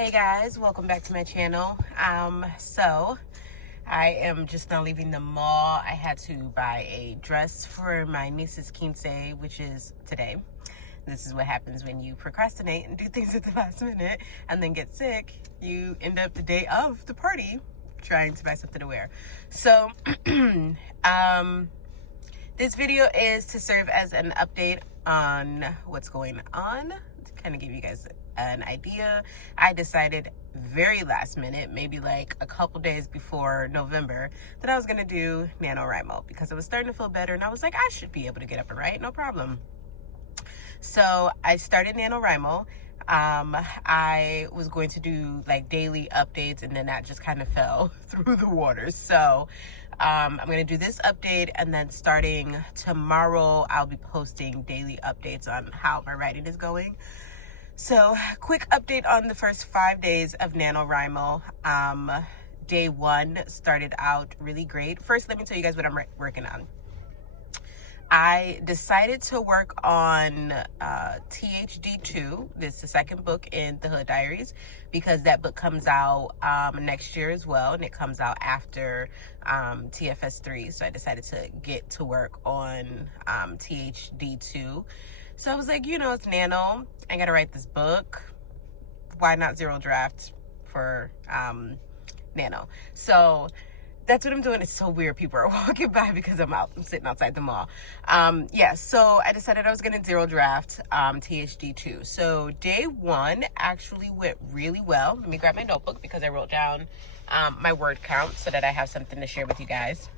Hey guys, welcome back to my channel. So I am just now leaving the mall. I had to buy a dress for my niece's quince, which is today. This is what happens when you procrastinate and do things at the last minute and then get sick. You end up the day of the party trying to buy something to wear. So this video is to serve as an update on what's going on, to kind of give you guys an idea. I decided very last minute, maybe like a couple days before November, that I was gonna do Nanowrimo because I was starting to feel better and I was like, I should be able to get up and write, no problem. So I started Nanowrimo. I was going to do like daily updates and then that just kind of fell through the water. So I'm going to do this update, and then starting tomorrow, I'll be posting daily updates on how my writing is going. So quick update on the first 5 days of NaNoWriMo. Day one started out really great. First, let me tell you guys what I'm working on. I decided to work on THD2. This is the second book in the Hood Diaries, because that book comes out next year as well, and it comes out after TFS3. So I decided to get to work on THD2. So I was like, it's Nano. I gotta write this book. Why not zero draft for Nano? So that's what I'm doing. It's so weird. People are walking by because I'm sitting outside the mall. So I decided I was going to zero draft THD2. So day one actually went really well. Let me grab my notebook because I wrote down my word count so that I have something to share with you guys.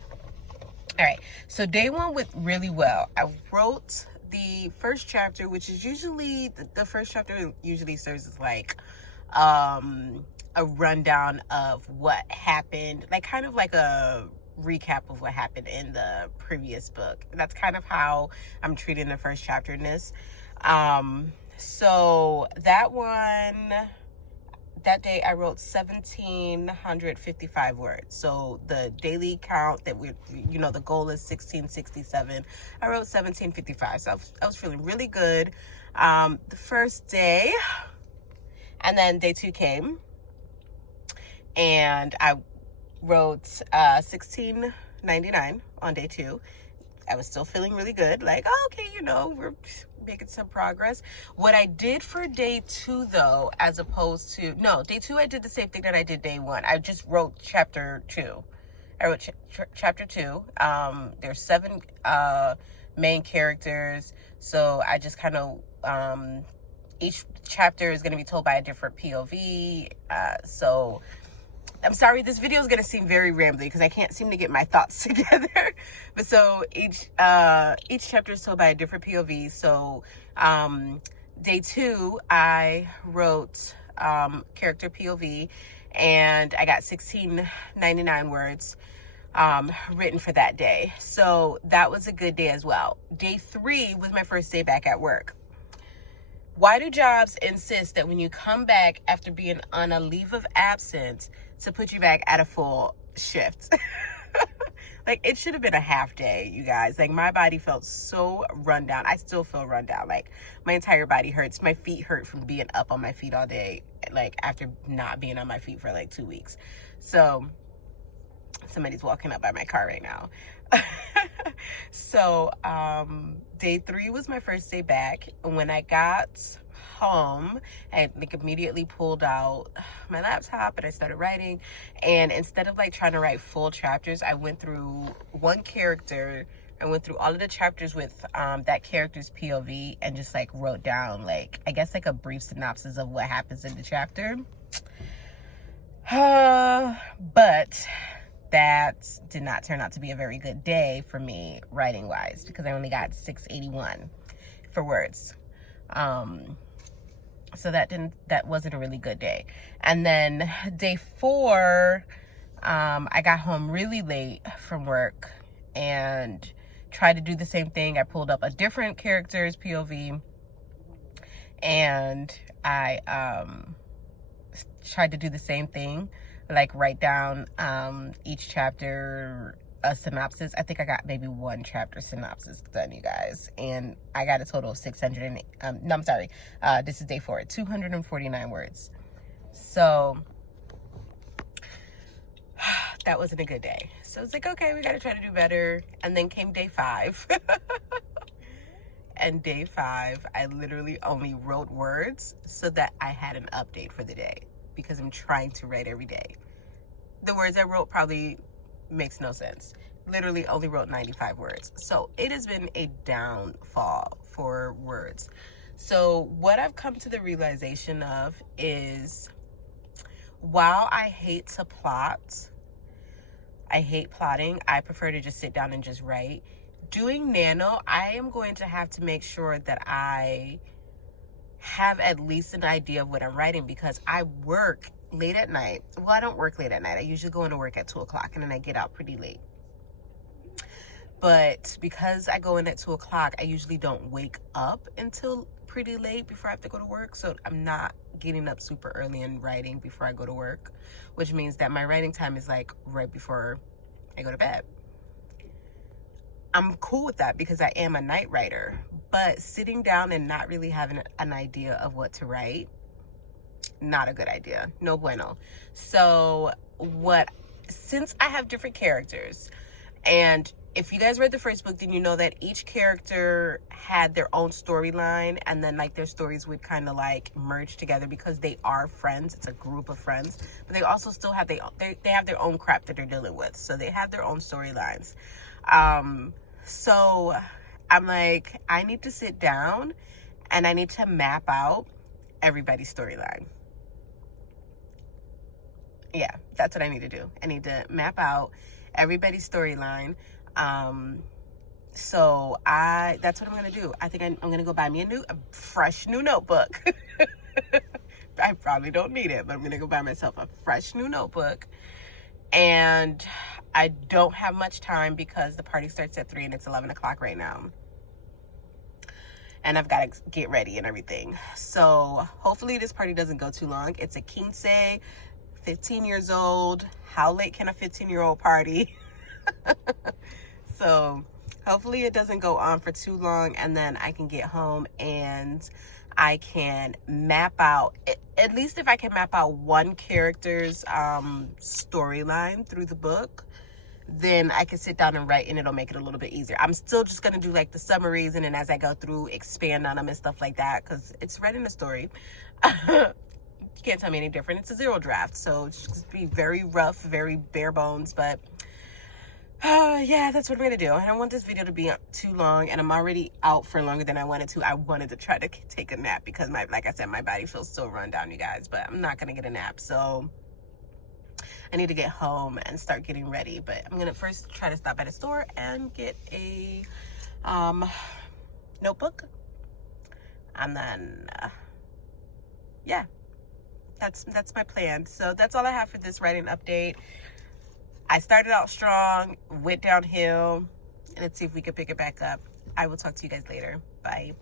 All right. So day one went really well. I wrote the first chapter, which is usually, the first chapter usually serves as like, a rundown of what happened, like kind of like a recap of what happened in the previous book. That's kind of how I'm treating the first chapter in this. So that day I wrote 1,755 words. So the daily count that the goal is 1,667. I wrote 1,755. So I was feeling really good the first day. And then day two came, and I wrote 1699 on day two. I was still feeling really good, like, oh, okay, we're making some progress. What I did for day two, though, day two, I did the same thing that I did day one. I just wrote chapter two. I wrote chapter two. There's 7 main characters, so I just kind of each chapter is going to be told by a different POV. So I'm sorry, this video is going to seem very rambly because I can't seem to get my thoughts together. But so each chapter is told by a different POV. So day two, I wrote character POV, and I got 1,699 words written for that day. So that was a good day as well. Day three was my first day back at work. Why do jobs insist that when you come back after being on a leave of absence to put you back at a full shift? Like, it should have been a half day, you guys. Like, my body felt so run down. I still feel run down. Like, my entire body hurts. My feet hurt from being up on my feet all day, like, after not being on my feet for like 2 weeks. So somebody's walking up by my car right now. So day three was my first day back. When I got home, I immediately pulled out my laptop and I started writing. And instead of like trying to write full chapters, I went through one character. I went through all of the chapters with that character's POV and just like wrote down like a brief synopsis of what happens in the chapter. But that did not turn out to be a very good day for me writing wise, because I only got 681 for words. So that wasn't a really good day. And then day four, I got home really late from work and tried to do the same thing. I pulled up a different character's POV and I tried to do the same thing, like write down each chapter a synopsis. I think I got maybe one chapter synopsis done, you guys, and I got a total of 600 this is day 4, 249 words. So that wasn't a good day. So it's like, okay, we got to try to do better. And then came day 5. And day 5, I literally only wrote words so that I had an update for the day, because I'm trying to write every day. The words I wrote probably makes no sense. Literally only wrote 95 words. So it has been a downfall for words. So what I've come to the realization of is, while I hate to plot, I hate plotting, I prefer to just sit down and just write. Doing nano, I am going to have to make sure that I have at least an idea of what I'm writing, because I work late at night. Well, I don't work late at night. I usually go into work at 2 o'clock and then I get out pretty late. But because I go in at 2 o'clock, I usually don't wake up until pretty late before I have to go to work. So I'm not getting up super early and writing before I go to work, which means that my writing time is like right before I go to bed. I'm cool with that because I am a night writer, but sitting down and not really having an idea of what to write, not a good idea. No bueno. So since I have different characters, and if you guys read the first book, then you know that each character had their own storyline, and then like their stories would kind of like merge together because they are friends. It's a group of friends, but they also still have they have their own crap that they're dealing with. So they have their own storylines. So I'm like, I need to sit down and I need to map out everybody's storyline. Yeah, that's what I need to do. I need to map out everybody's storyline. So that's what I'm going to do. I think I'm going to go buy me a fresh new notebook. I probably don't need it, but I'm going to go buy myself a fresh new notebook. And I don't have much time because the party starts at 3 and it's 11 o'clock right now. And I've got to get ready and everything. So hopefully this party doesn't go too long. It's a 15, 15 years old. How late can a 15-year-old party? So hopefully it doesn't go on for too long, and then I can get home and I can map out, at least if I can map out one character's storyline through the book, then I can sit down and write, and it'll make it a little bit easier. I'm still just going to do like the summaries, and then as I go through, expand on them and stuff like that, because it's writing a story. You can't tell me any different. It's a 0 draft, so it's just be very rough, very bare bones, but yeah, that's what I'm gonna do. I don't want this video to be too long, and I'm already out for longer than I wanted to. I wanted to try to take a nap because like I said, my body feels so run down, you guys, but I'm not gonna get a nap. So I need to get home and start getting ready, but I'm gonna first try to stop at a store and get a notebook, and then yeah, that's my plan. So that's all I have for this writing update. I started out strong, went downhill, and let's see if we can pick it back up. I will talk to you guys later. Bye.